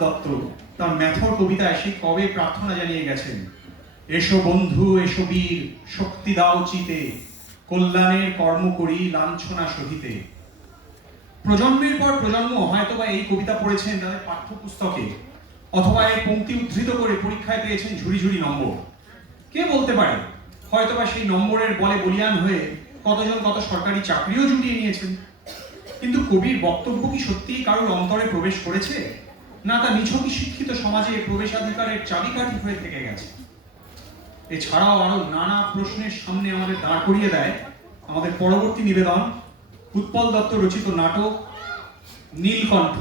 দত্ত তার ম্যাথর কবিতায় সে কবে প্রার্থনা জানিয়ে গেছেন, এসো বন্ধু এসো বীর, শক্তি দাও চিতে, কল্যাণের কর্ম করি লাঞ্ছনা সহিতে। প্রজন্মের পর প্রজন্ম হয়তোবা এই কবিতা পড়েছেন তাদের পাঠ্যপুস্তকে, অথবা এই পংক্তি উদ্ধৃত করে পরীক্ষায় পেয়েছেন ঝুড়ি ঝুড়ি নম্বর। কে বলতে পারে, হয়তোবা সেই নম্বরের বলে বলিয়ান হয়ে কতজন কত সরকারি চাকরিও জুটিয়ে নিয়েছেন। কিন্তু কবির বক্তব্য কি সত্যিই কারোর অন্তরে প্রবেশ করেছে, না তা নিছকই শিক্ষিত সমাজে প্রবেশাধিকারের চাবিকাঠি হয়ে থেকে গেছে? এছাড়াও আরো নানা প্রশ্নের সামনে আমাদের দাঁড় করিয়ে দেয় আমাদের পরবর্তী নিবেদন, উৎপল দত্ত রচিত নাটক নীলকণ্ঠ।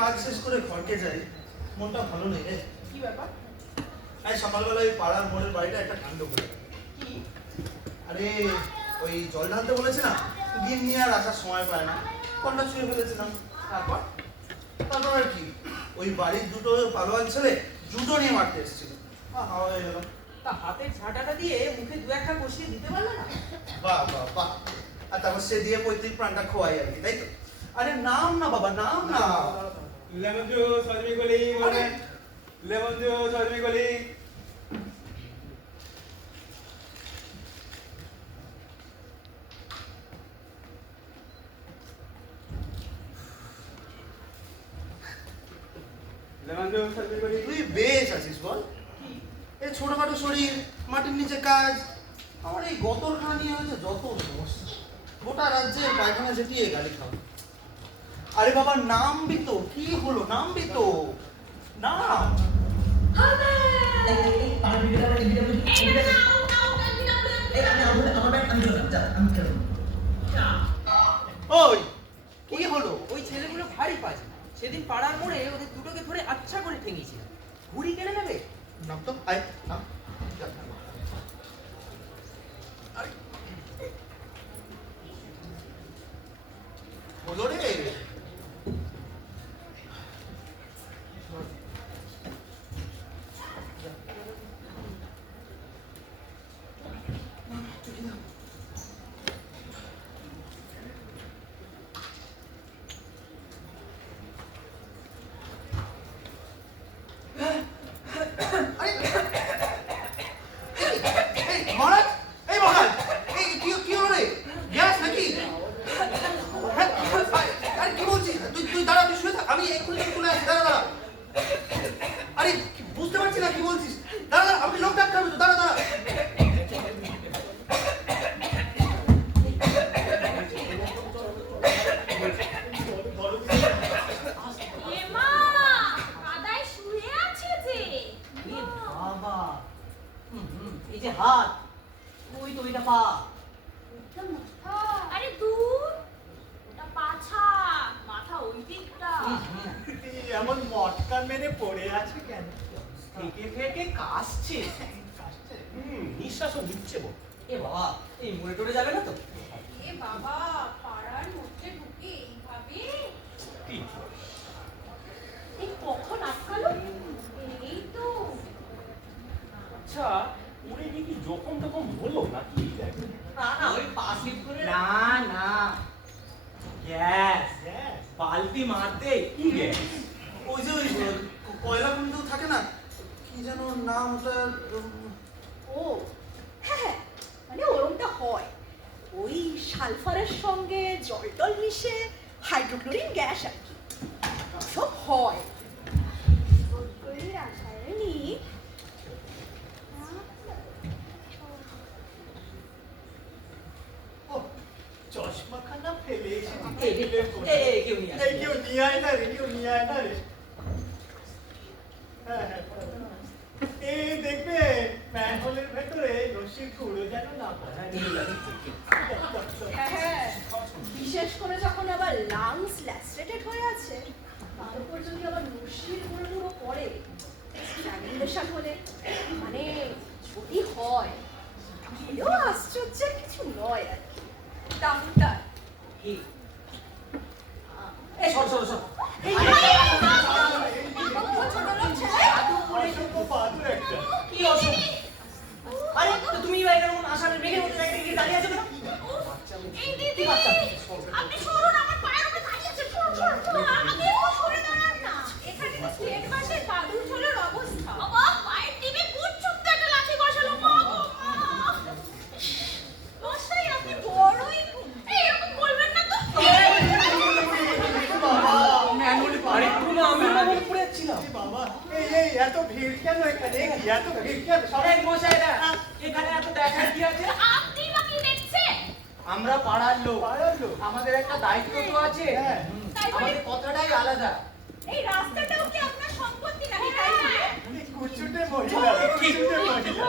কাজ শেষ করে ঘরকে যাই, মনটা ভালো নেই রে। কি ব্যাপার? সকালবেলায় পাড়ার মোড়ের বাড়িটা একটা কাণ্ড করে। আরে ওই জল ঢালতে বলেছে না, দিন নিয়ে আর আসার সময় পায় না, কলটা ছুঁয়ে ফেলেছিলাম। তারপর আর কি, ওই বাড়ির দুটো পালোয়ান ছেলে জুতো নিয়ে মারতে এসেছিল, হাওয়া হয়ে গেল। তা হাতের ঝাঁটাটা দিয়ে মুখে দু একটা কষিয়ে দিতে পারলো না? বাহ বাহ বাহ। আর তারপর সে দিয়ে পৈতৃক প্রাণটা খোয়াই আর কি, তাই তো? আরে নাম না বাবা, নাম না। লেমন জুস হজমি গলি বলেন, লেমন জুস হজমি গলি। লেমন জুস হজমি গলি। তুই বেশ আছিস বল? এই ছোটখাটো শরীর, মাটির নিচে কাজ, আমার এই গতরখানা নিয়ে হয়েছে যত সমস্যা। গোটা রাজ্যের পায়খানা ঝেঁটিয়ে গালি খাওয়া। আরে বাবা নামবি তো, কি হলো নামবি তো, নাম। ওই কি হলো? ওই ছেলেগুলো ভারী বাজে। সেদিন পাড়ার মোড়ে ওদের দুটোকে ধরে আচ্ছা করে ঠেঙিয়েছিল। ঘুড়ি কেড়ে নেবে? নাম তো, আয় নাম। হলো রে। এমন মটকা মেরে পড়ে আছে কেন? থেকে থেকে কাশছে, নিঃশ্বাসও নিচ্ছে। এ বাবা, এই মোড়ে টোড়ে যাবে না তো? এ বাবা, পাড়ার মধ্যে ঢুকে এইভাবে এই কখন আটকালো? এই তো। আচ্ছা, ওরে কি যখন তখন হলো নাকি? না না, ওই পা স্লিপ করে। না না, গ্যাস বালতি মারতে। কি গ্যাস? ওই যে ওই কয়লা কুণ্ডু থাকে না, কি যেন নাম ওটা? ও হ্যাঁ, মানে ওরমটা হয়। ওই সালফারের সঙ্গে জল টল মিশে হাইড্রোক্লোরিন গ্যাস আর কি, সব হয়। রাসায়নিক চশমাখানা ফেলে কেউ নিয়ে নিয়ে আয় না রে। হ্যাঁ হ্যাঁ এই দেখবে ম্যানহোলের ভেতরে রশ্মির গুঁড়ো যেন না পড়ে। হ্যাঁ, বিশেষ করে যখন আবার লাংস ল্যাসরেটেড হয়ে আছে, তার উপর যদি আবার নসির গুঁড়ো পড়ে, স্ট্র্যাঙ্গুলেশন হলে, মানে যদি হয়, তাহলেও আশ্চর্যের কিছু নয় আর কি। ডাক্তার, কি এই সর সর সর এই অসভ্য পাথর একটা। কি অসুখ? আরে তো তুমি এবার এরকম আসার মেঘের মধ্যে দাঁড়িয়ে দাঁড়িয়ে আছো কেন? এই দিদি, কি বাচ্চা? আপনি সরুন, আমার পায়ের উপরে দাঁড়িয়ে আছেন, সরুন, সরুন, সরুন, আমাকে একটু সরে দাঁড়ান না। এখানে তো স্টেট বাসের দাদুর ঝোলের অবস্থা। বাবা, পায়ের টিপে বুট ছুটতে একটা লাঠি বসালো, মা গো, মা। মশাই, আপনি বড়ই এরকম বলবেন না তো। আরে তুমি আমি মনে পড়ে যাচ্ছিলাম। এ বাবা, এই এত ভিড় কেন এখানে? কি এত ভিড় কেন? সবাই মশাইরা এখানে এত দেখার কি আছে? আপনি বা কি দেখছেন? আমরা পাড়ার লোক, পাড়ার লোক। আমাদের একটা দায়িত্ব তো আছে। হ্যাঁ। তাই বলে আমাদের কথাটাই আলাদা। এই রাস্তাটাও কি আপনার সম্পত্তি নাকি? তাই বলে এই কুচুটে মহিলা, কুচুটে মহিলা।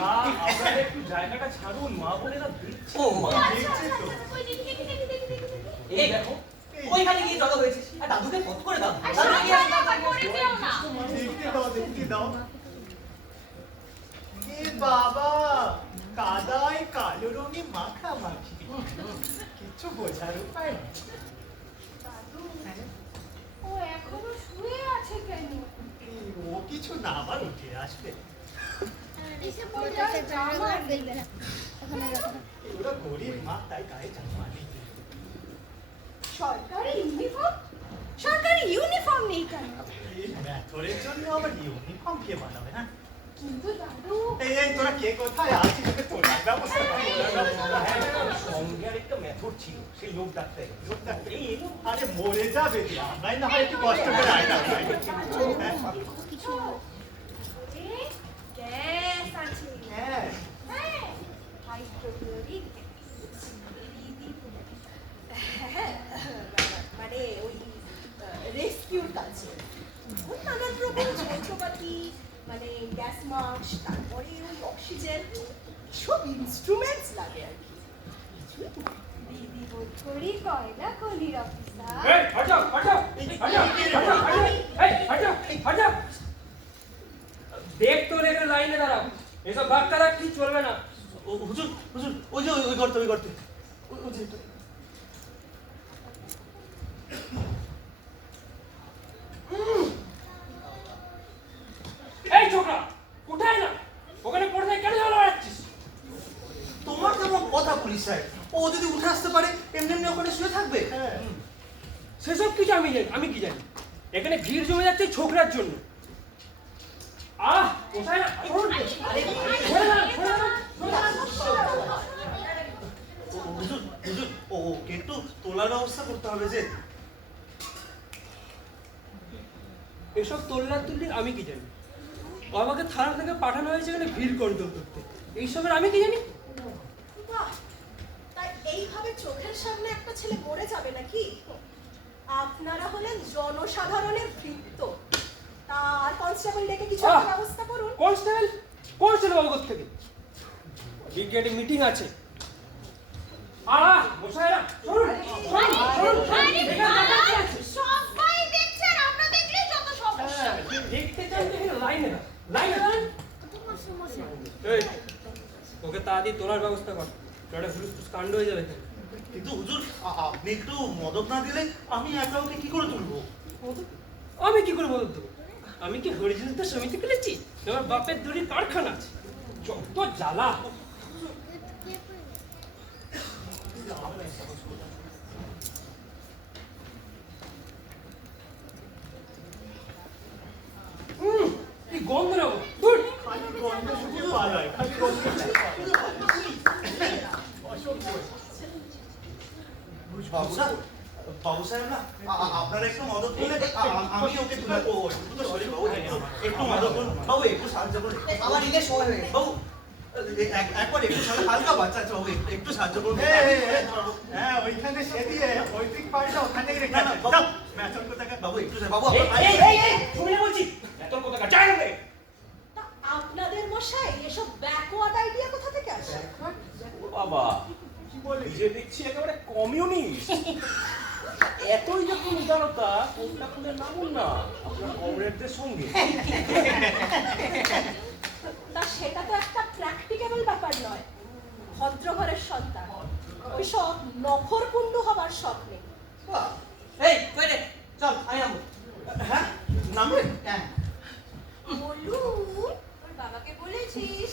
মা আপনারা একটু জায়গাটা ছাড়ুন, মা বোনেরা দেখছে। ও মা, দেখছি তো। ওই দেখি, দেখি, দেখি, দেখি, দেখি, দেখি। এই দেখো ওইখানে গিয়ে জড়ো হয়েছে। আর দাদুকে পথ করে দাও। আর দাদু এগিয়ে আসো। সাবধানে আবার পড়ে যেও না। দেখতে দাও, দেখতে দাও। এ বাবা, কাদায় কালো রঙে মাখামাখি। কিচ্ছু বোঝার উপায় নেই। দাদু, ও এখনো শুয়ে আছে কেন? ও কিছু না, আবার উঠে আসবে। এসে পড়ে আর জামা দেখবে না। ওরা গরিব মা, তাই গায়ে জামা নেই। সরকারি ইউনিফর্ম? সরকারি ইউনিফর্ম নেই কেন? এই ম্যাথরের জন্য আবার ইউনিফর্ম কে বানাবে না? কিন্তু দাদু, এই তোরা কে কোথায় আছিস? তোলার ব্যবস্থা কর, তোলার ব্যবস্থা কর। সঙ্গে আর একটা মেথড ছিল, সেই লোক ডাকতে গেল। লোকটা এই এলো, আরে মরে যাবে যে, আমরাই না হয় একটু কষ্ট করে আয়না হ্যাঁ। কিছু এ, গ্যাস আছে। হ্যাঁ হ্যাঁ, হাইড্রোক্লোরিক গ্যাস। হ্যাঁ, মানে ওই রেস্কিউর কাছে নানান রকম যন্ত্রপাতি, মানে গ্যাস মাস্ক, তারপরে ওই অক্সিজেন, সব ইনস্ট্রুমেন্টস লাগে আর কি। কিছুই না। দিদি বোধ করি কয়লা কলির অফিসার। এই, হট যাও, হট যাও, হট যাও, হট যাও, হট যাও, এই, হট যাও, হট যাও। দেখ তো লেগে লাইনে দাঁড়াও, এসব ধাক্কা ধাক্কি চলবে না। হুজুর হুজুর, ওই যে ওই গর্তে, ওই গর্তে, ওই যে এই ছোকরা, কোথায় না? ওখানে পড়ে থেকে কেন ঝামেলা বাড়াচ্ছিস? তোমার কেমন কথা পুলিশ সাহেব? ও যদি উঠে আসতে পারে, এমনি এমনি ওখানে শুয়ে থাকবে? হ্যাঁ। সেসব কিছু আমি জানি, আমি কি জানি? এখানে ভিড় জমে যাচ্ছে ছোকরার জন্য। কোথায় না? সরুন। আরে, সরে দাঁড়ান, সরে দাঁড়ান, সরে দাঁড়ান। হুজুর হুজুর, ওকে একটু তোলার ব্যবস্থা করতে হবে যে। এসব তোল্লার তুল্লি আমি কি জানি? ও আমাকে থানা থেকে পাঠানো হয়েছে এখানে ভিড় কন্ট্রোল করতে। এইসবের আমি কি জানি? বাহ, তাই এইভাবে চোখের সামনে একটা ছেলে মরে যাবে নাকি? আপনারা হলেন জনসাধারণের ভৃত্য। তার কনস্টেবল ডেকে কিছু একটা ব্যবস্থা করুন। কনস্টেবল? কনস্টেবল বাবু থেকে ব্রিগেডে মিটিং আছে। মশাইরা সরুন, সরুন, সরুন, সরুন। এখানে দেখাচ্ছি আছে। সবাই দেখছে, আর আমরা দেখলেই যত সমস্যা। দেখতে চান তো এখানে লাইনে দাঁড়ান, লাইনে দাঁড়ান। এই, ওকে তাড়াতাড়ি তোলার ব্যবস্থা কর, একটা হুলুস কাণ্ড হয়ে যাবে এখানে। কিন্তু হুজুর, আপনি একটু মদত না দিলে আমি একা ওকে কি করে তুলবো? আমি কি করে মদত দেবো? আমি কি হরিজনতা সমিতি খুলেছি? আমার বাপের দড়ির কারখানা আছে। যত জ্বালা। কি গন্ধ না গো? ধুর। খালি গন্ধ শুকে পালায়, খালি গন্ধ শুকে পালায়। অসভ্য। বাবু সাহেব, বাবু সাহেব না, আপনারা একটু মদত করলে আমি ওকে তুলে। ও একটু তো সরি বাবু, একটু মদত করুন বাবু, একটু সাহায্য করুন। আমার ঈদের সময় হয়ে গেছে। বাবু একবার একটু সাহায্য, হালকা বাচ্চা আছে বাবু, একটু সাহায্য করুন। হ্যাঁ, ওইখানে সে দিয়ে পৈতৃক পাড়টা ওখানেই রেখে না, না, আছে। বাবু। যাও, ম্যাথর কোথাকার। বাবু একটু বাবু এই, আপনার এই, এই, এই, শুনে বলছি। এত কথা বাবা কি বলে নিজে দেখছি একেবারে কমিউনিস্ট। এতই যখন উদারতা কোনটা খুলে নামুন না আপনার কমরেডদের সঙ্গে। তা সেটা তো একটা প্র্যাকটিক্যাবল ব্যাপার নয়। ভদ্রঘরের সন্তান, ওইসব নখরকুণ্ডু হবার শখ নেই। বাহ, এই কই রে চল আমি নামবো। হ্যাঁ নামবেন? বলু, তোর বাবাকে বলেছিস?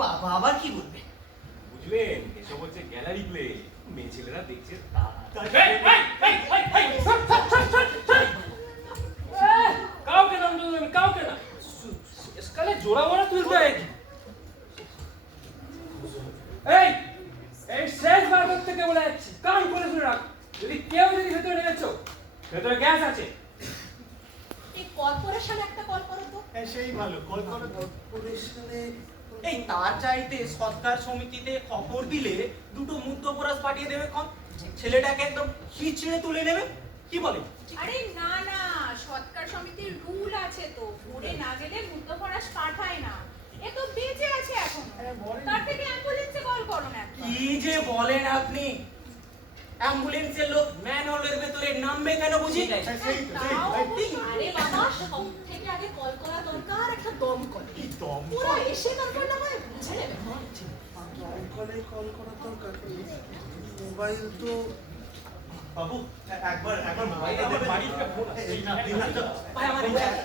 বাবা আবার কি বলবে? বুঝলেন এসব হচ্ছে গ্যালারি প্লে, মেয়ে ছেলেরা দেখছে তা। কাউকে নাম দেবো আমি, কাউকে না। শেষকালে জোড়া মোড়া তুলতে হয় কি? এই এই শেষবার থেকে বলে যাচ্ছি, কান করে শুনে রাখ। যদি কেউ যদি ভেতরে নেমেছো, ভেতরে গ্যাস আছে। এই কর্পোরেশন একটা কল করো তো। সেই ভালো কল করো। কর্পোরেশনে এই তার চাইতে সৎকার সমিতিতে খবর দিলে দুটো মুদ্রপরাজ পাঠিয়ে দেবে কম, ছেলেটাকে একদম হিচড়ে তুলে নেবে। কি বলে? আরে না না, সৎকার সমিতির রুল আছে তো, ঘুরে না গেলে মুদ্রপরাশ পাঠায় না। এ তো বেঁচে আছে এখন, তার থেকে অ্যাম্বুলেন্সে কল করো না। কি যে বলেন আপনি? অ্যাম্বুলেন্সের লোক ম্যানহোলের ভেতরে নামবে কেন বুঝি? তাও অবশ্য। আরে বাবা, সব থেকে আগে কল করা দরকার একটা দমকল। পুরো এসে তারপর না হয় বুঝে নেবে। দমকলে কল করা দরকার। মোবাইল তো বাবু একবার মোবাইলটা আমাদের দেবেন? বাড়ি থেকে ফোন এই না, দিন না তো। ভাই আমার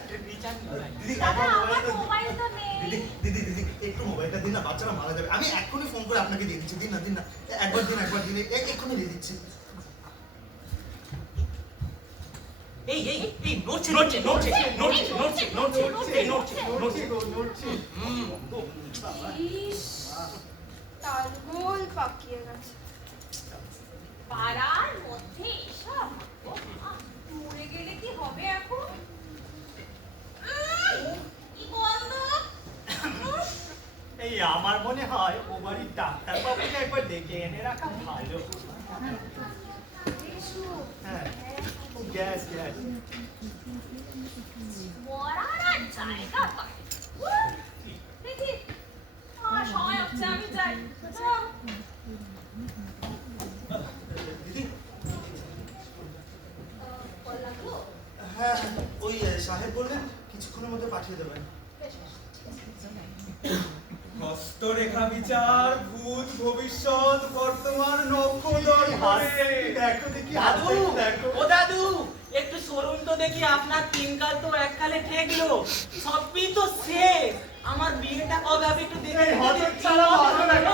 দিদি, দাদা, একবার আমার মোবাইলটা মোবাইল তো নেই। দিদি একটু মোবাইলটা দিন না, বাচ্চারা মারা যাবে। আমি এক্ষুনি ফোন করে আপনাকে দিয়ে দিচ্ছি। দিন না একবার দিন এক্ষুনি দিয়ে দিচ্ছি। এই এই এই নড়ছে নড়ছে নড়ছে নড়ছে নড়ছে নড়ছে নড়ছে নড়ছে নড়ছে। ইস, তালগোল পাকিয়ে গেছে। পাড়ার মধ্যে এসব মরে গেলে কি হবে এখন? কি গন্ধ! এই আমার মনে হয় ও বাড়ির ডাক্তার বাবুকে একবার ডেকে এনে রাখা ভালো। এসো। হ্যাঁ গ্যাস গ্যাস। মরার আর জায়গা পায়। দেখি, আমার সময় হচ্ছে, আমি যাই। যাও। দিদি কল লাগলো? হ্যাঁ ওই সাহেব বললেন কিছুক্ষণের মধ্যে পাঠিয়ে দেবেন। বেশ, বেশ, ঠিক আছে। হস্তরেখা বিচার ভূত ভবিষ্যৎ বর্তমান নক্ষদর দেখো দেখি দাদু, দেখো ও দাদু, একটু সরুন তো দেখি। আপনার তিন কাল তো এককালে ঠেকলো, সবই তো শেষ। আমার বিয়েটা কবে হবে একটু দেখে এই হতচ্ছাড়া বাদর একটা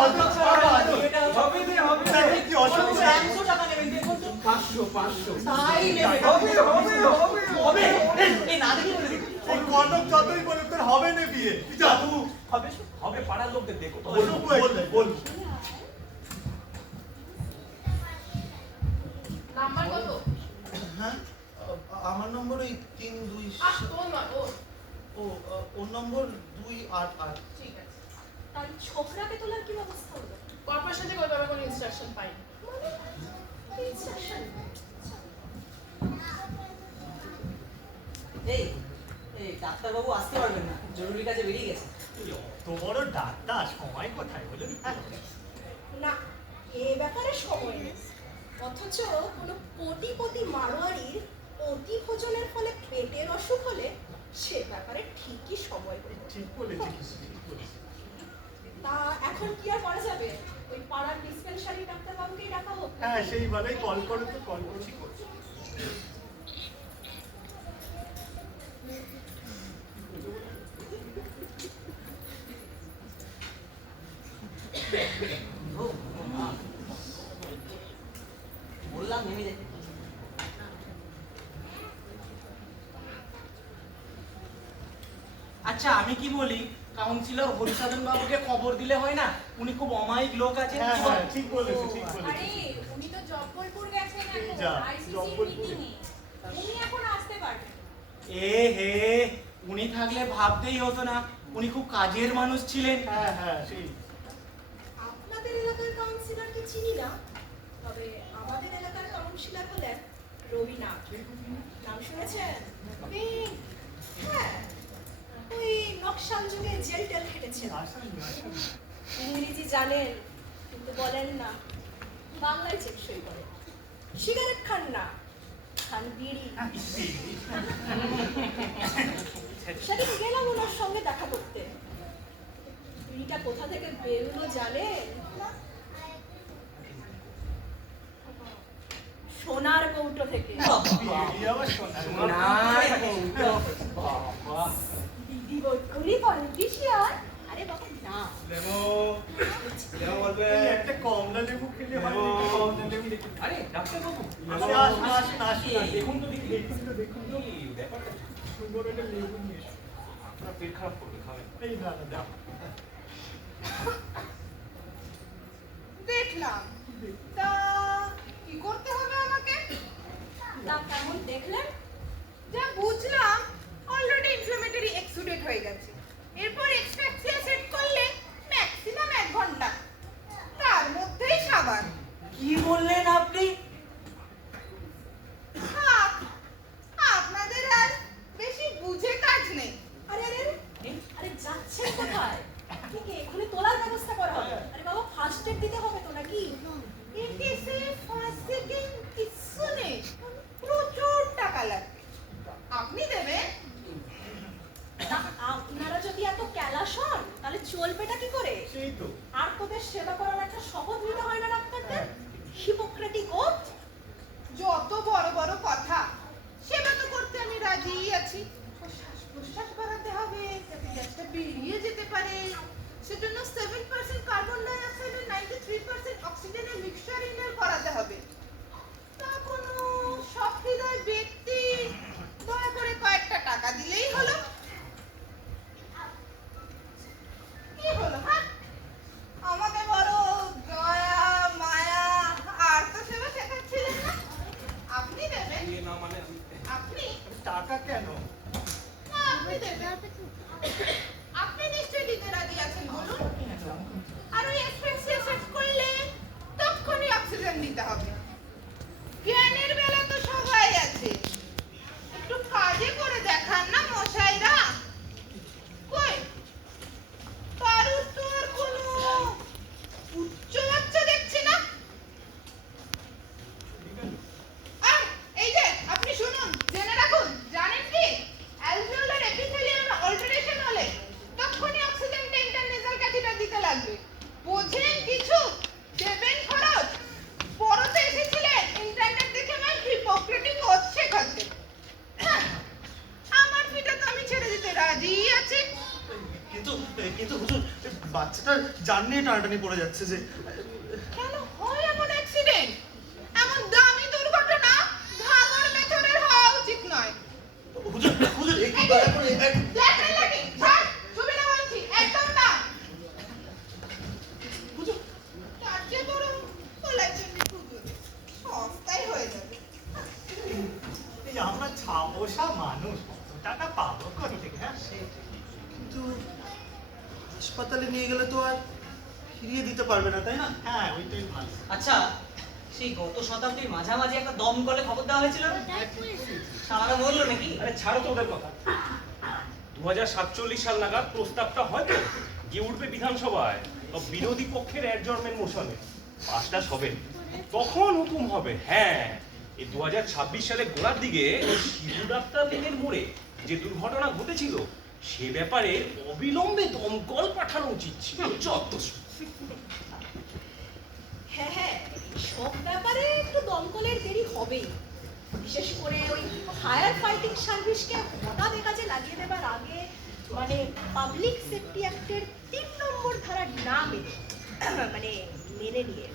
হতচ্ছাড়া বাদর। হবে রে, হবে রে। কি অসুবিধা? 100 টাকা নেবেন দেখুন তো। 500 তাই নেবেন। হবে হবে হবে হবে? এই না দেখি বলে দেখি। ওই কনক যতই বলুক তোর হবে না বিয়ে জাদু হবে হবে পাড়ার লোকদের দেখো। বল নাম্বার কত? হ্যাঁ আমার নম্বর ওই 3-2 তোর নয় ওর। ও ওর নম্বর 288। ঠিক আছে। তাই ছোকরাকে তোলার কি ব্যবস্থা হলো? কর্পোরেশন থেকে ওইভাবে কোনো ইনস্ট্রাকশন পাইনি। মানে instruction? এই এই ডাক্তার বাবু আসতে পারবেন না, জরুরি কাজে বেরিয়ে গেছে। তো বড় ডাক্তার সময় কোথায় বলুন? না, এ ব্যাপারে সময় নেই। অথচ কোনো কোটিপতি মারোয়ারির অতি ভোজনের ফলে পেটের অসুখ হলে সে ব্যাপারে ঠিকই সময় বের করে। ঠিক বলেছিস ঠিক বলেছিস তা এখন কি আর করা যাবে? ওই পাড়ার ডিসপেন্সারি ডাক্তারবাবুকেই ডাকা হোক। হ্যাঁ সেই ভালোই কল করে তো কল করছি বললাম নেমে যেতে। আচ্ছা আমি কি বলি, কাউন্সিলর হরিসাধন বাবুকে খবর দিলে হয় না? উনি খুব অমায়িক লোক আছেন। হ্যাঁ হ্যাঁ ঠিক বলেছো ঠিক আরে বলেছো উনি তো জব্বলপুর গেছেন এই এখন যা, আইসিসি জব্বলপুরে। মিটিংয়ে। উনি এখন আসতে পারবেন। এ হে, উনি থাকলে ভাবতেই হতো না, উনি খুব কাজের মানুষ ছিলেন। হ্যাঁ হ্যাঁ সেই আপনাদের এলাকার কাউন্সিলরকে চিনি না, তবে আমাদের এলাকার কাউন্সিলর হলেন রবিনাথ। নাম শুনেছেন? হ্যাঁ, ওই নকশাল যুগে জেল টেল খেটেছেন। আসেন আসেন ইংরেজি জানেন কিন্তু বলেন না, বাংলায় চেক সই করেন। সিগারেট খান না, খান বিড়ি। সেদিন গেলাম ওনার সঙ্গে দেখা করতে। বিড়িটা কোথা থেকে বেরোলো জানেন? সোনার কৌটো থেকে। এই আবার শোনা দিদি বোধ করি পলিটিশিয়ান। আরে বাবা না, এই একটা কমলা লেবু খেলে হয় না, কমলা লেবু দেখুন। আরে ডাক্তারবাবু, আসুন, আসুন, আসুন, আসুন। দেখুন তো দেখি, দেখুন তো, দেখুন তো। কি ব্যাপারটা কি? সুন্দর একটা লেবু নিয়ে এসো। আপনার পেট খারাপ করবে, খাবেন? এই না, না, দাও। দেখলাম। তা কি করতে হবে আমাকে? তা কেমন দেখলেন? যা বুঝলাম অলরেডি ইনফ্লেমেটরি এক্সুডেট হয়ে গেছে। এরপর এক্সট্রাকশিয়া সেট করলে ম্যাক্সিমাম 1 ঘন্টা, তার মধ্যেই সাবান। কি বললেন আপনি? থাক, আপনাদের আর বেশি বুঝে কাজ নেই। আরে আরে আরে যাচ্ছেন কোথায়? ঠিক এখানে তোলার ব্যবস্থা করা হবে। আরে বাবা, ফার্স্ট এড দিতে হবে তো নাকি? এটিসে ফার্স্ট সেকেন্ড কিছু নেই, প্রচুর টাকা লাগবে। আপনি দেবেন? তা আপনারা যদি এত ক্যালাস হন তাহলে চলবেটা কি করে? সেই তো। আর তোদের সেবা করার একটা শপথ নিতে হয় না ডাক্তারদের? Hypocritic oath. যত বড় বড় কথা, সেবা তো করতে আমি রাজিই আছি। শ্বাস প্রশ্বাস বাড়াতে হবে যাতে গ্যাসটা বেরিয়ে যেতে পারে। সেজন্য 7% কার্বন ডাই অক্সাইড আর 93% অক্সিজেনের মিক্সচার ইনহেল করাতে হবে। তা কোনো সহৃদয় ব্যক্তি দয়া করে কয়েকটা টাকা দিলেই হলো। কি হলো, হ্যাঁ? আমাকে বড় দয়া মায়া আর তো সেবা শেখাচ্ছিলেন না। আপনি দেবেন? ইয়ে না মানে আপনি? টাকা কেন? না, আপনি দেবেন। আপনি নিশ্চয়ই দিতে রাজি আছেন, বলুন। আর ওই এক্সপেন্সিভ সেট করলে তখনই অক্সিজেন দিতে হবে। জ্ঞানের বেলা তো সবাই আছে, একটু কাজে করে দেখান না মশাইরা। কই, কারুর তো আর কোনো উচ্চ বাচ্চা দেখছি না। আর এই যে আপনি শুনুন, জেনে রাখুন, জানেন কি অ্যালভিওলার এপিথেলিয়াম অল্টারেশন হলে তখনই অক্সিজেনটা ইন্টারনেজাল ক্যাথেটার দিতে লাগবে। বোঝেন কিছু? দেবেন খরচ। পড়তে এসেছিলেন ইন্টারনেট দেখে আমার হিপোক্রেটিক ওথ শেখাতে। হ্যাঁ, আমার ফিটা তো আমি ছেড়ে দিতে রাজিই আছি। কিন্তু কিন্তু হুজুর, বাচ্চাটার জান নিয়ে টানাটানি পড়ে যাচ্ছে যে। কেন হয় এমন অ্যাক্সিডেন্ট? এমন দামি দুর্ঘটনা ভাঙর মেথরের হওয়া উচিত নয়। হুজুর, হুজুর একটু দয়া করে দেখেন নাকি? ছাড়, ছবি না বলছি, একদম না। হুজুর, তার চেয়ে বরং কলাই চন্ডী পুজো দে, সস্তায় হয়ে যাবে। এই আমরা ছাপোষা মানুষ, অত টাকা পাবো কোথা থেকে? হ্যাঁ, কিন্তু হাসপাতালে নিয়ে গেলে তো আর ফিরিয়ে দিতে পারবে না, তাই না? হ্যাঁ, ওইটাই ভালো। আচ্ছা, সেই গত শতাব্দীর মাঝামাঝি একটা দমকলে খবর দেওয়া হয়েছিল না? সারা বললো নাকি? আরে ছাড়ো তো ওদের কথা। 2047 সাল নাগাদ প্রস্তাবটা হয়তো গিয়ে উঠবে বিধানসভায়, বা বিরোধী পক্ষের অ্যাডজর্নমেন্ট মোশনে পাশটা হবে, তখন হুকুম হবে। হ্যাঁ, এই 2026 সালের গোড়ার দিকে ওই শিবু ডাক্তার লেনের মোড়ে যে দুর্ঘটনা ঘটেছিল সে ব্যাপারে অবিলম্বে দমকল পাঠানো উচিত ছিল। যত হ্যাঁ হ্যাঁ, সব ব্যাপারে একটু দমকলের দেরি হবেই। বিশেষ করে ওই ফায়ার ফাইটিং সার্ভিসকে হঠাৎ কাজে লাগিয়ে দেবার আগে, মানে পাবলিক সেফটি অ্যাক্টের 3 নম্বর ধারা না মেনে নিয়ে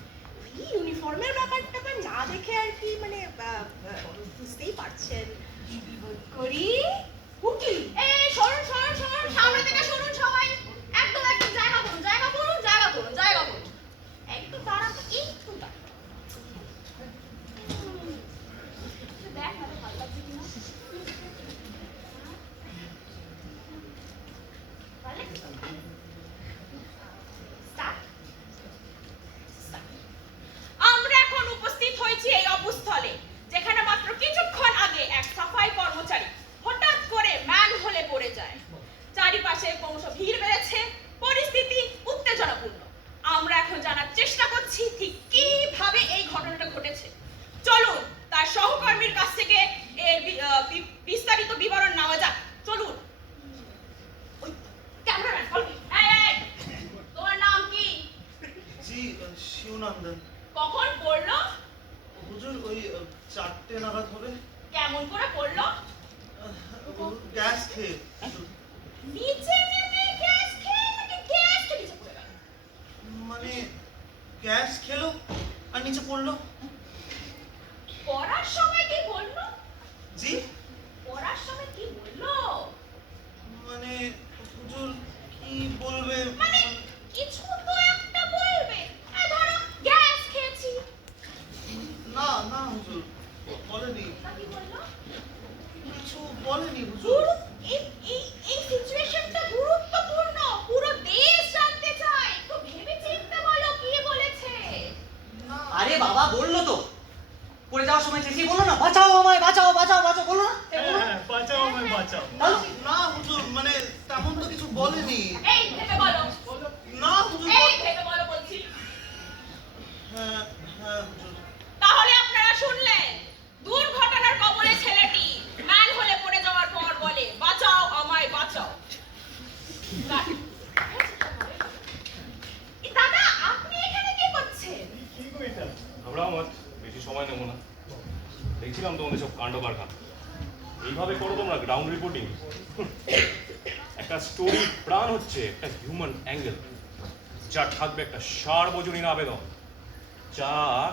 এই ইউনিফর্মের ব্যাপারটা না দেখে আর কি, মানে বুঝতেই পারছেন। করি উকিল, এই শুনুন শুনুন শুনুন, সামনে থেকে শুনুন সবাই। একদম একদম জায়গা করুন, জায়গা করুন, জায়গা করুন, জায়গা করুন। একটু দাঁড়াতে, একটু দাঁড়ান। দেখ না তো ভালো লাগছে কিনা। ভালো লাগছে? Start. আমরা এখন উপস্থিত হয়েছি এই অবস্থলে, যেখানে মাত্র কিছুক্ষণ আগে এক পড়লো? গ্যাস খেয়ে। নিচে নেমে গ্যাস খেয়ে নাকি গ্যাস খেয়ে নিচে পড়ে গেল? মানে গ্যাস খেলো আর নিচে পড়লো। পড়ার সময় কি বললো? জি পড়ার সময় কি বললো? মানে হুজুর কি বলবে? মানে কিছু তো একটা বলবে। এই ধরো গ্যাস খেয়েছি। না না হুজুর বলেনি, তা কি বললো? কিছু বলেনি হুজুর। এই সিচুয়েশনটা গুরুত্বপূর্ণ, পুরো দেশ জানতে চায়। একটু ভেবে চিন্তে বলো কি বলেছে। না আরে বাবা বললো তো, পড়ে যাওয়ার সময় চেঁচিয়ে বললো না, বাঁচাও আমায়, বাঁচাও বাঁচাও বাঁচাও, বললো না? হ্যাঁ, বাঁচাও আমায় বাঁচাও। না হুজুর মানে তেমন তো কিছু বলেনি। এই ভেবে বলো, না হুজুর এই ভেবে বলো বলছি। হ্যাঁ হ্যাঁ হুজুর। তাহলে আপনারা শুনলেন, দুর্ঘটনার কবলে ছেলেটি ম্যান হলে পড়ে যাওয়ার পর বলে, বাঁচাও আমায় বাঁচাও। দাদা আপনি এখানে কি করছেন? কি গো এটা? আমরা আমার বেশি সময় নেবো না, দেখছিলাম তোমাদের সব কাণ্ড কারখানা। এইভাবে করো তোমরা গ্রাউন্ড রিপোর্টিং? একটা স্টোরি প্রাণ হচ্ছে একটা হিউম্যান অ্যাঙ্গেল, যা থাকবে একটা সার্বজনীন আবেদন, যা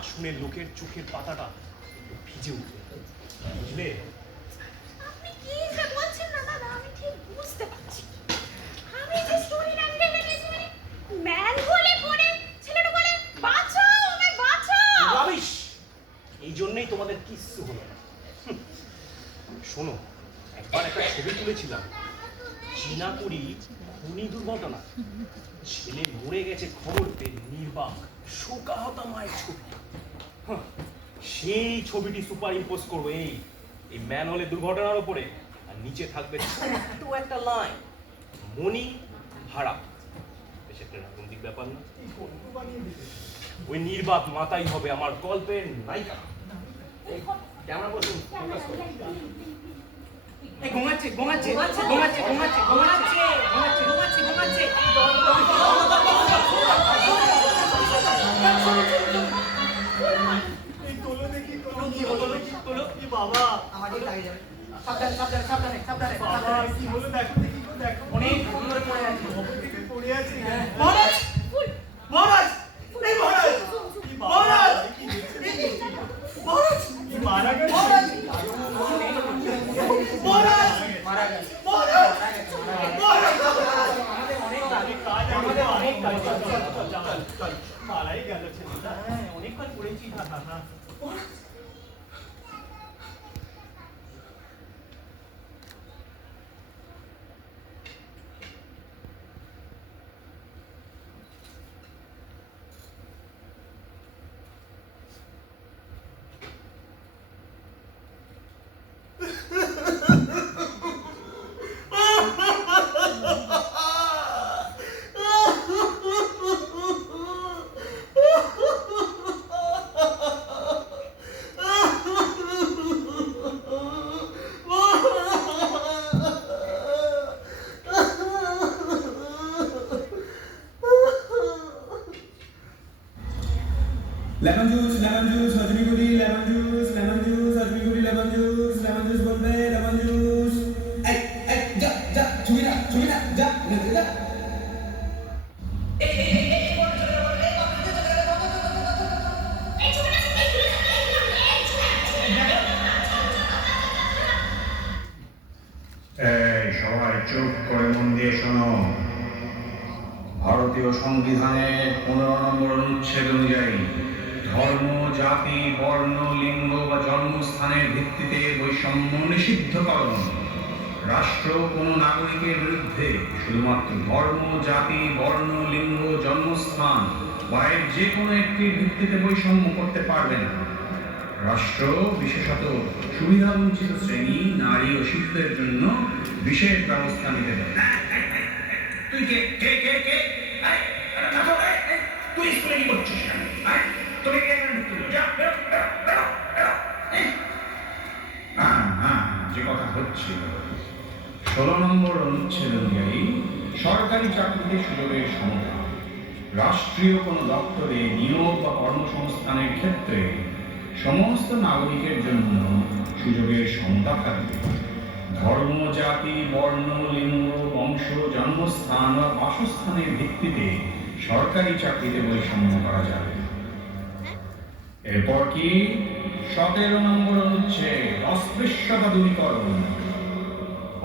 শুনে লোকের চোখের পাতাটা একটু ভিজে উঠবে, বুঝলে? আপনি কি যে বলছেন না দাদা, আমি ঠিক বুঝতে পারছি। আমি যে স্টোরি অ্যাঙ্গেল এনেছি, মানে ম্যান হলে পড়ে ছেলেটা বলে, বাঁচাও আমায় বাঁচাও। রাবিশ! এই জন্যই তোমাদের কিচ্ছু হলো না। শোনো, একবার একটা ছবি তুলেছিলাম, চীনা করি খুনি দুর্ঘটনা, ছেলে মরে গেছে খবর পেয়ে নির্বাক শোকাহতা মায়ের ছবি। হাহ, সেই ছবিটি সুপার ইম্পোজ করবো এই ম্যান হলে দুর্ঘটনার উপরে, আর নিচে থাকবে ছোট্ট একটা লাইন, মনি হারা। বেশ একটা রাজনৈতিক ব্যাপার না? ওই নির্বাক মাতাই হবে আমার গল্পের নায়িকা। ক্যামেরা বসুন, ফোকাস করুন। ঘুমাচ্ছে ঘুমাচ্ছে ঘুমাচ্ছে ঘুমাচ্ছে ঘুমাচ্ছে ঘুমাচ্ছে ঘুমাচ্ছে ঘুমাচ্ছে। এই তোলো দেখি, তোলো কি হলো? তোলো কি বাবা? আমাকে দাঁড়িয়ে যাবে। সাবধানে সাবধানে সাবধানে সাবধানে বাবা কি হলো দেখো দেখি, গো দেখো। অনেক ধরে পড়ে আছে। খবর থেকে পড়ে আছে। মহারাজ মহারাজ এই মহারাজ কি বাবা? মহারাজ! কি দেখছেন? মহারাজ কি মারা গেছে? মহারাজ! মহারাজ মারা গেছে মহারাজ মহারাজ! আমাদের অনেক কাজ, অনেক কাজ আছে, আমাদের অনেক কাজ। চল, চল, চল, চল, চল। মারাই গেল ছেলেটা। হ্যাঁ অনেক কাজ করেছি। হ্যাঁ, হ্যাঁ, হ্যাঁ। লেমন জুস হজমি করি, লেমন জুস হজমি করি, লেমন জুস বলবে, লেমন জুস। এই এই যা যা ছবি না যা যা। এই সবাই চুপ করে মন দিয়ে শোনো। ভারতীয় সংবিধানের 15 নম্বর অনুচ্ছেদ অনুযায়ী ধর্ম, জাতি, বর্ণ, লিঙ্গ বা জন্মস্থানের ভিত্তিতে বৈষম্য নিষিদ্ধকরণ। রাষ্ট্র কোনো নাগরিকের বিরুদ্ধে শুধুমাত্র ধর্ম, জাতি, বর্ণ, লিঙ্গ, জন্মস্থান বা এর যে কোনো একটির ভিত্তিতে বৈষম্য করতে পারবে না। রাষ্ট্র বিশেষত সুবিধাবঞ্চিত শ্রেণী, নারী ও শিশুদের জন্য বিশেষ ব্যবস্থা নিতে পারে। তুই কে কে কে কে? তুই স্কুলে কি করছিস? তোকে কে যা বেরো বেরো বেরো বেরো। যে কথা হচ্ছিল, 16 নম্বর অনুচ্ছেদ অনুযায়ী সরকারি চাকরিতে সুযোগের সমতা। রাষ্ট্রীয় কোনো দপ্তরে নিয়োগ বা কর্মসংস্থানের ক্ষেত্রে সমস্ত নাগরিকের জন্য সুযোগের সমতা থাকবে। ধর্ম, জাতি, বর্ণ, লিঙ্গ, বংশ, জন্মস্থান বা বাসস্থানের ভিত্তিতে সরকারি চাকরিতে বৈষম্য করা যাবে। এরপর কি 17 নম্বর অনুচ্ছেদ অস্পৃশ্যতা দূরীকরণ।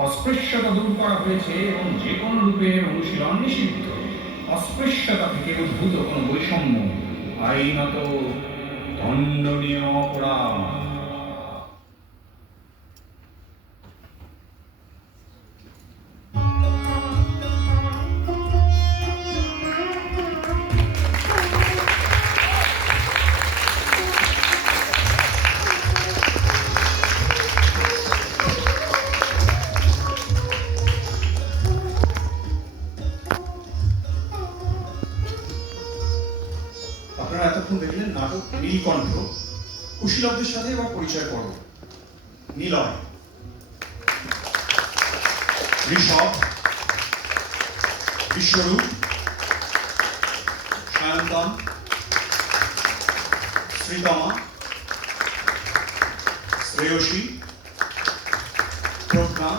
অস্পৃশ্যতা দূর করা হয়েছে এবং যে কোনো রূপের অনুশীলন নিষিদ্ধ। অস্পৃশ্যতা থেকে উদ্ভূত কোনো বৈষম্য আইনত দণ্ডনীয় অপরাধ। আপনারা এতক্ষণ দেখলেন নাটক নীলকণ্ঠ। কুশীলবদের সাথে এবার পরিচয় পর্ব। নিলয়, ঋষভ, বিশ্বরূপ, সায়ন্তন, শ্রীতমা, শ্রেয়সী, প্রজ্ঞা,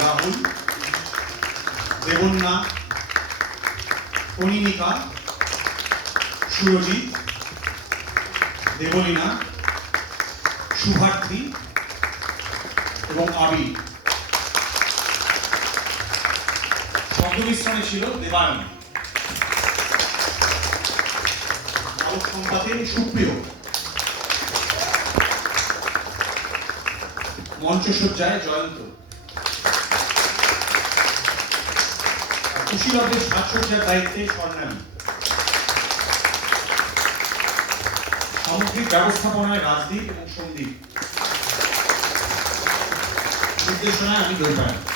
রাহুল, দেবন্যা, কনিনিকা, সুরজিৎ, দেবলীনা, শুভার্থী এবং আবির। শব্দ মিশ্রণে ছিল দেবায়ন। আলোক সংপাতে সুপ্রিয়। মঞ্চসজ্জায় জয়ন্ত। কুশীলবদের সাজসজ্জার দায়িত্বে স্বর্ণালী। সামগ্রিক ব্যবস্থাপনায় রাজদীপ এবং সন্দীপ। নির্দেশনায় আমি দৈপায়ন।